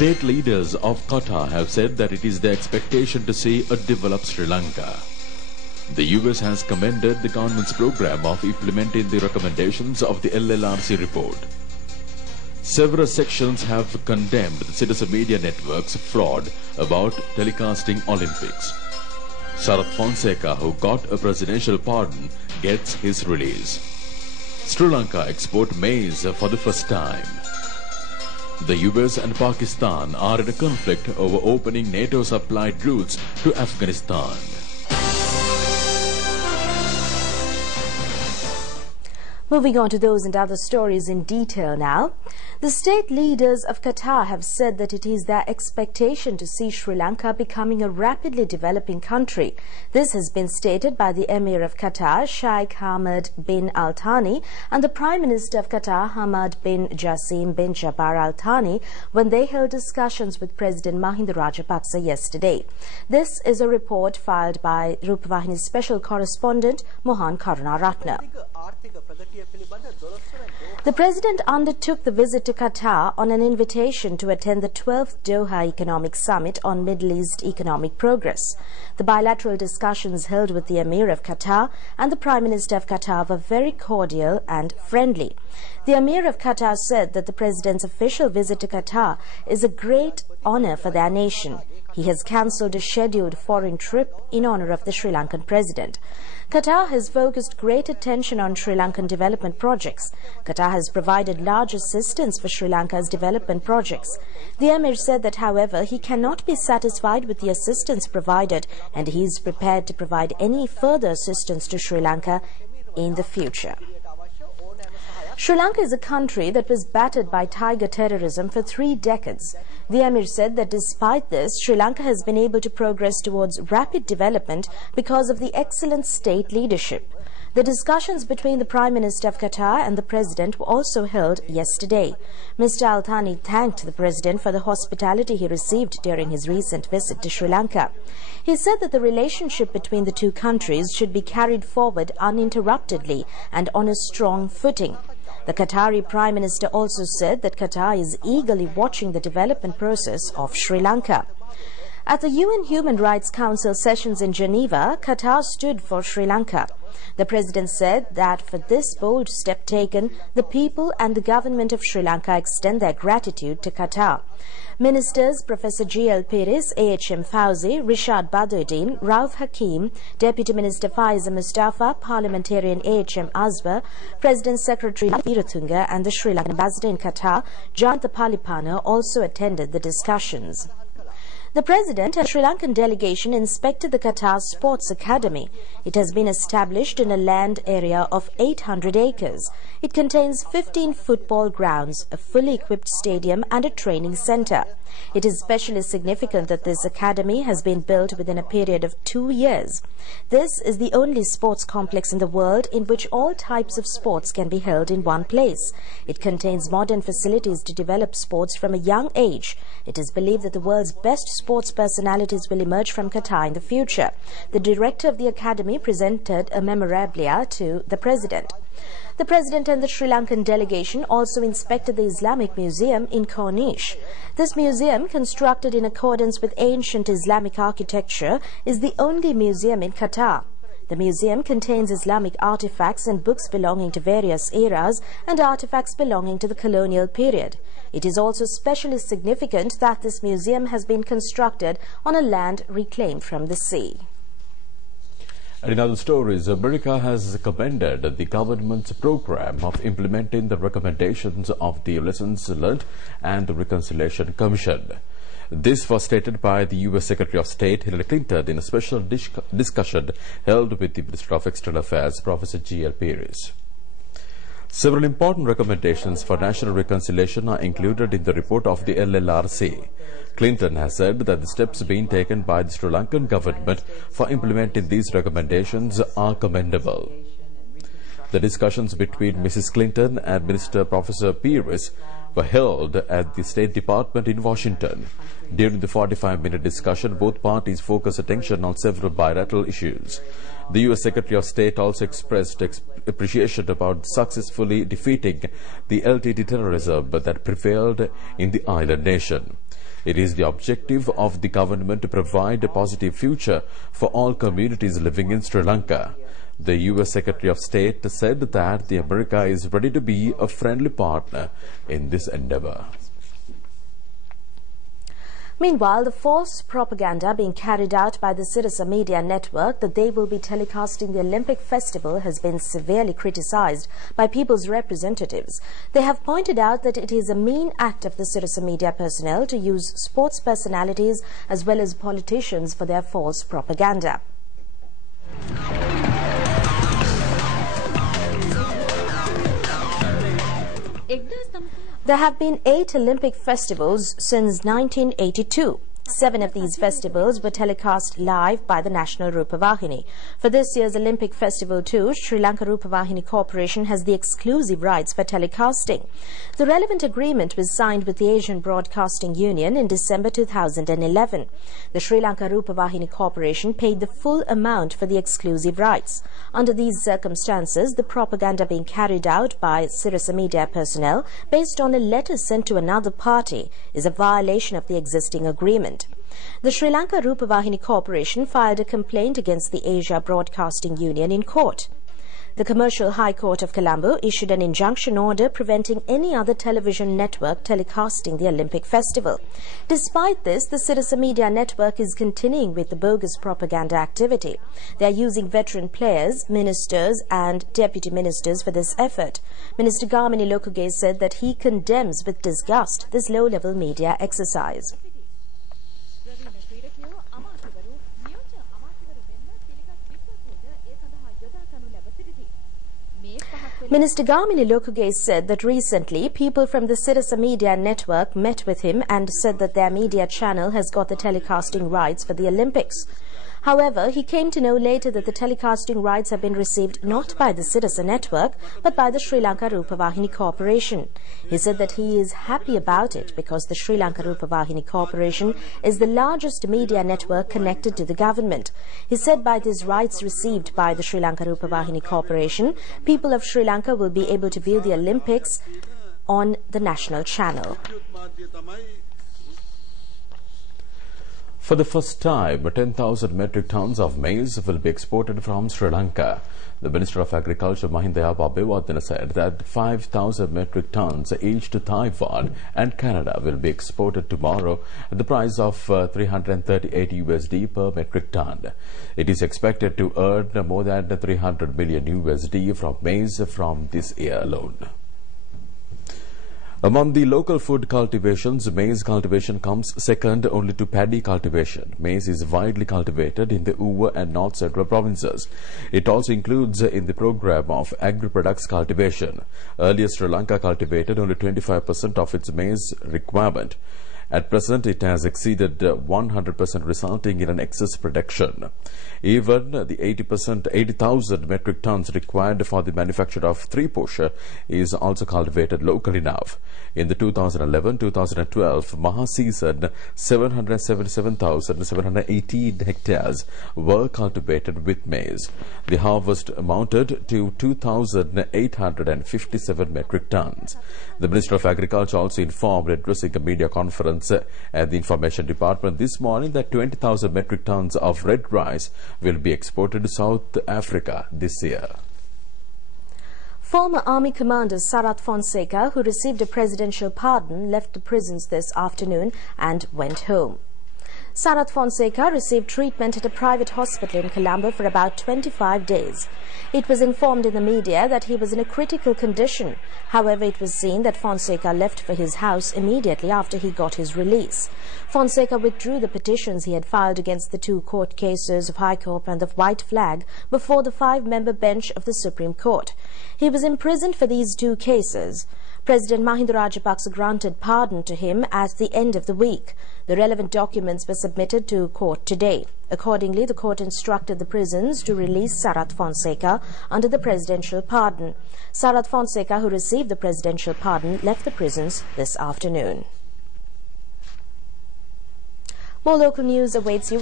State leaders of Qatar have said that it is their expectation to see a developed Sri Lanka. The US has commended the government's program of implementing the recommendations of the LLRC report. Several sections have condemned the citizen media network's fraud about telecasting Olympics. Sarath Fonseca, who got a presidential pardon, gets his release. Sri Lanka export maize for the first time. The US and Pakistan are in a conflict over opening NATO-supplied routes to Afghanistan. Moving on to those and other stories in detail now. The state leaders of Qatar have said that it is their expectation to see Sri Lanka becoming a rapidly developing country. This has been stated by the Emir of Qatar, Sheikh Hamad bin Al Thani, and the Prime Minister of Qatar, Hamad bin Jassim bin Jabbar Al Thani, when they held discussions with President Mahinda Rajapaksa yesterday. This is a report filed by Rupavahini's special correspondent, Mohan Karunaratne. The President undertook the visit to Qatar on an invitation to attend the 12th Doha Economic Summit on Middle East economic progress. The bilateral discussions held with the Emir of Qatar and the Prime Minister of Qatar were very cordial and friendly. The Emir of Qatar said that the President's official visit to Qatar is a great honor for their nation. He has cancelled a scheduled foreign trip in honor of the Sri Lankan President. Qatar has focused great attention on Sri Lankan development projects. Qatar has provided large assistance for Sri Lanka's development projects. The Emir said that, however, he cannot be satisfied with the assistance provided and he is prepared to provide any further assistance to Sri Lanka in the future. Sri Lanka is a country that was battered by tiger terrorism for 3 decades. The Emir said that despite this, Sri Lanka has been able to progress towards rapid development because of the excellent state leadership. The discussions between the Prime Minister of Qatar and the President were also held yesterday. Mr. Al Thani thanked the President for the hospitality he received during his recent visit to Sri Lanka. He said that the relationship between the two countries should be carried forward uninterruptedly and on a strong footing. The Qatari Prime Minister also said that Qatar is eagerly watching the development process of Sri Lanka. At the UN Human Rights Council sessions in Geneva, Qatar stood for Sri Lanka. The President said that for this bold step taken, the people and the government of Sri Lanka extend their gratitude to Qatar. Ministers Professor G.L. Pires, A.H.M. Fauzi, Rishad Badruddin, Rauf Hakim, Deputy Minister Faiza Mustafa, Parliamentarian A.H.M. Azwar, President Secretary Viratunga and the Sri Lankan Ambassador in Qatar, Jayantha Palipana, also attended the discussions. The President and Sri Lankan delegation inspected the Qatar Sports Academy. It has been established in a land area of 800 acres. It contains 15 football grounds, a fully equipped stadium and a training centre. It is especially significant that this academy has been built within a period of 2 years. This is the only sports complex in the world in which all types of sports can be held in one place. It contains modern facilities to develop sports from a young age. It is believed that the world's best sports personalities will emerge from Qatar in the future. The director of the academy presented a memorabilia to the President. The President and the Sri Lankan delegation also inspected the Islamic Museum in Corniche. This museum, constructed in accordance with ancient Islamic architecture, is the only museum in Qatar. The museum contains Islamic artifacts and books belonging to various eras and artifacts belonging to the colonial period. It is also especially significant that this museum has been constructed on a land reclaimed from the sea. And in other stories, America has commended the government's program of implementing the recommendations of the Lessons Learned and the Reconciliation Commission. This was stated by the U.S. Secretary of State Hillary Clinton in a special discussion held with the Minister of External Affairs, Professor G.L. Pires. Several important recommendations for national reconciliation are included in the report of the LLRC. Clinton has said that the steps being taken by the Sri Lankan government for implementing these recommendations are commendable. The discussions between Mrs. Clinton and Minister Professor Pires were held at the State Department in Washington. During the 45-minute discussion, both parties focused attention on several bilateral issues. The U.S. Secretary of State also expressed appreciation about successfully defeating the LTT terrorism that prevailed in the island nation. It is the objective of the government to provide a positive future for all communities living in Sri Lanka. The U.S. Secretary of State said that the America is ready to be a friendly partner in this endeavor. Meanwhile, the false propaganda being carried out by the Sirasa Media Network that they will be telecasting the Olympic Festival has been severely criticized by people's representatives. They have pointed out that it is a mean act of the Sirasa Media personnel to use sports personalities as well as politicians for their false propaganda. There have been 8 Olympic festivals since 1982. 7 of these festivals were telecast live by the National Rupavahini. For this year's Olympic Festival too, Sri Lanka Rupavahini Corporation has the exclusive rights for telecasting. The relevant agreement was signed with the Asian Broadcasting Union in December 2011. The Sri Lanka Rupavahini Corporation paid the full amount for the exclusive rights. Under these circumstances, the propaganda being carried out by Sirasa Media personnel based on a letter sent to another party is a violation of the existing agreement. The Sri Lanka Rupavahini Corporation filed a complaint against the Asia Broadcasting Union in court. The Commercial High Court of Colombo issued an injunction order preventing any other television network telecasting the Olympic Festival. Despite this, the Sirasa Media Network is continuing with the bogus propaganda activity. They are using veteran players, ministers and deputy ministers for this effort. Minister Gamini Lokuge said that he condemns with disgust this low-level media exercise. Minister Gamini Lokuge said that recently people from the Sirasa Media Network met with him and said that their media channel has got the telecasting rights for the Olympics. However, he came to know later that the telecasting rights have been received not by the Sirasa Network but by the Sri Lanka Rupavahini Corporation. He said that he is happy about it because the Sri Lanka Rupavahini Corporation is the largest media network connected to the government. He said by these rights received by the Sri Lanka Rupavahini Corporation, people of Sri Lanka will be able to view the Olympics on the national channel. For the first time, 10,000 metric tons of maize will be exported from Sri Lanka. The Minister of Agriculture, Mahinda Abebewardena, said that 5,000 metric tons each to Taiwan and Canada will be exported tomorrow at the price of $338 USD per metric ton. It is expected to earn more than $300 million USD from maize from this year alone. Among the local food cultivations, maize cultivation comes second only to paddy cultivation. Maize is widely cultivated in the Uva and North Central provinces. It also includes in the program of agri-products cultivation. Earlier, Sri Lanka cultivated only 25% of its maize requirement. At present, it has exceeded 100%, resulting in an excess production. Even the 80,000 metric tons required for the manufacture of 3-posha is also cultivated locally now. In the 2011-2012 Maha season, 777,718 hectares were cultivated with maize. The harvest amounted to 2,857 metric tons. The Minister of Agriculture also informed, addressing a media conference at the Information Department this morning, that 20,000 metric tons of red rice will be exported to South Africa this year. Former Army Commander Sarath Fonseca, who received a presidential pardon, left the prisons this afternoon and went home. Sarath Fonseca received treatment at a private hospital in Colombo for about 25 days. It was informed in the media that he was in a critical condition. However, it was seen that Fonseca left for his house immediately after he got his release. Fonseca withdrew the petitions he had filed against the 2 court cases of High Court and the White Flag before the 5-member bench of the Supreme Court. He was imprisoned for these 2 cases. President Mahinda Rajapaksa granted pardon to him at the end of the week. The relevant documents were submitted to court today. Accordingly, the court instructed the prisons to release Sarath Fonseca under the presidential pardon. Sarath Fonseca, who received the presidential pardon, left the prisons this afternoon. More local news awaits you.